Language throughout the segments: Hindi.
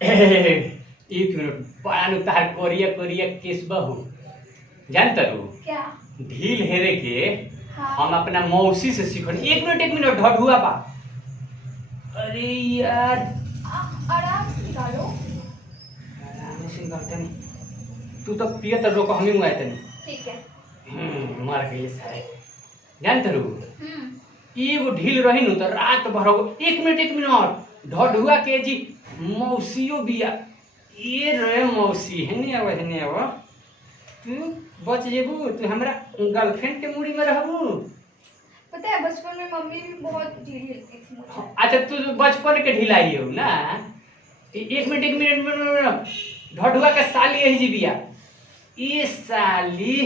एक मिनट पान उतार कोरिया कोरिया केस बहू जानता रू क्या? ढील हेरे के हाँ। हम अपना मौसी से सीखन। एक मिनट ढढुआ बा। अरे यार आराम से निकालो। आराम से निकालते नहीं। तू तो पिया तो रोको हम ही मुआए तनी। ठीक है। मार गई सारे जानता रू हम्म। एगो ढील रही नु तो रात भर एक मिनट ढढुआ के जी मौसियो बिया। ये रे मौसी हेने आव तू बच जेबू। तू हमरा गर्लफ्रेंड के मूडी में रहबू। पता है बचपन में मम्मी भी बहुत ढील हिलती थी मुझे। अच्छा तू बचपन के ढिलाई हो ना। एक मिनट ढढुआ के साली यही जी बिया। ये साली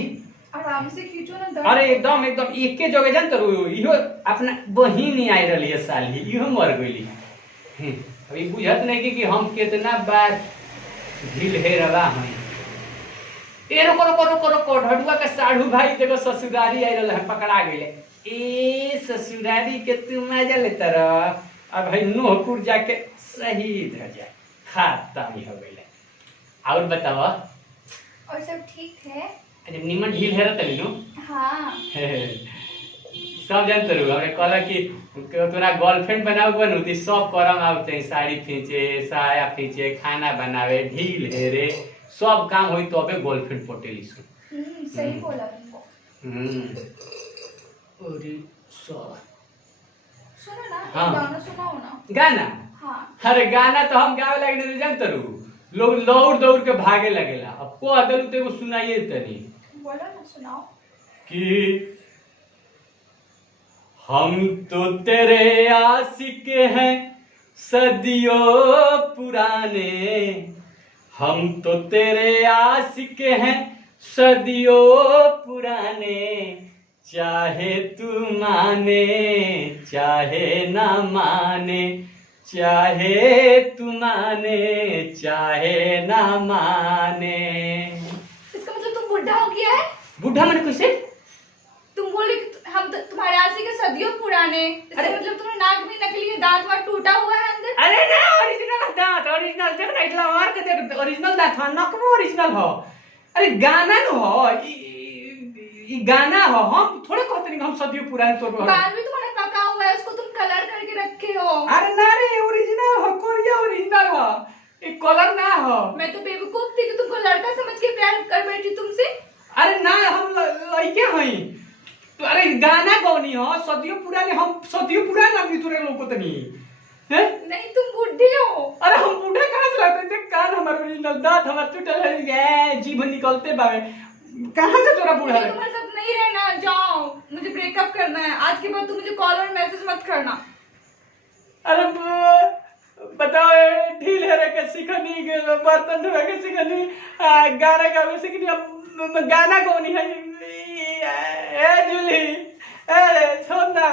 आराम से खींचो ना दर्द। अरे एकदम एकदम एके जगह जानत रहो इहो अपना बहिन आई रही है साली इहो मर गईली। अभी बुझत नहीं कि हम कितना बार ढील हेरला हई। ए रुको रुको रुको रुको ढडुआ के साढ़ू भाई देखो ससुरारी आई रहा है पकड़ा गए। ए ससुरारी के तू मजा लेता रह। अब भाई नोहपुर जाके शहीद हो जाए खत्म ही हो गई। और बताओ और सब ठीक है। अरे निमन ढील हेरा तनी नु। हाँ। सब जानते रहो हमरे कहला कि तोरा गर्लफ्रेंड बनाओ बनू ती सब करम आउ चाहिए। साड़ी खींचे साया खींचे खाना बनावे ढील हेरे सब काम होई तो अबे गर्लफ्रेंड पटेली सु। सही बोला तुमको। अरे सो सुनो ना हाँ। गाना सुनाओ ना। गाना हाँ। अरे गाना तो हम गावे लगे नहीं जानते रहो लोग दौड़ दौड़ के भागे लगेला। अब को अदल ते वो सुनाइए तनी बोलो ना सुनाओ। कि हम तो तेरे आशिक हैं सदियों पुराने। हम तो तेरे आशिक हैं सदियों पुराने। चाहे तू माने चाहे ना माने चाहे तू माने चाहे ना माने। इसका मतलब तुम बुढ़ा हो गया है। बुढ़ा मैंने कैसे? तुम बोले कि हम तुम्हारे आशिक के सदियों पुराने। इसका अरे मतलब तुम्हारा नाक भी नकली है दांत वाट टूटा हुआ है अंदर। अरे ना ओरिजिनल दांत ओरिजिनल देख ना इतना मार के देख ओरिजिनल दांत है नकबो ओरिजिनल हो। अरे गाना न हो ई गाना हो। हम थोड़े कहते नहीं हम सदियों पुराने तो बाल भी तुम्हारा पका हुआ है उसको तुम कलर करके रखे हो। अरे ना रे ओरिजिनल हो कोरिया ओरिजिनल हो ये कलर ना हो। मैं तो बेवकूफ थी कि तुमको लड़का समझ के प्यार कर बैठी तुमसे। अरे ना हम लड़के हई। तो अरे गाना गौनी हो सदियों पुराने हम सदियों पुराने आदमी तोरे लोग को तनी हैं। नहीं तुम बुढ़े हो। अरे हम बूढ़े कहाँ से लगते हैं? कान हमारे ओरिजिनल दांत हमारे टूटल है जीभ निकलते बावे कहाँ से तोरा बूढ़ा है? तुम्हारे साथ नहीं रहना जाओ मुझे ब्रेकअप करना है। आज के बाद तुम मुझे कॉल और मैसेज मत करना। अरे बताओ ढील हेरे के सीखनी बर्तन धोए के सीखनी गाना गावे सीखनी। अब गाना कौन है? ए जूली ए छोड़ ना।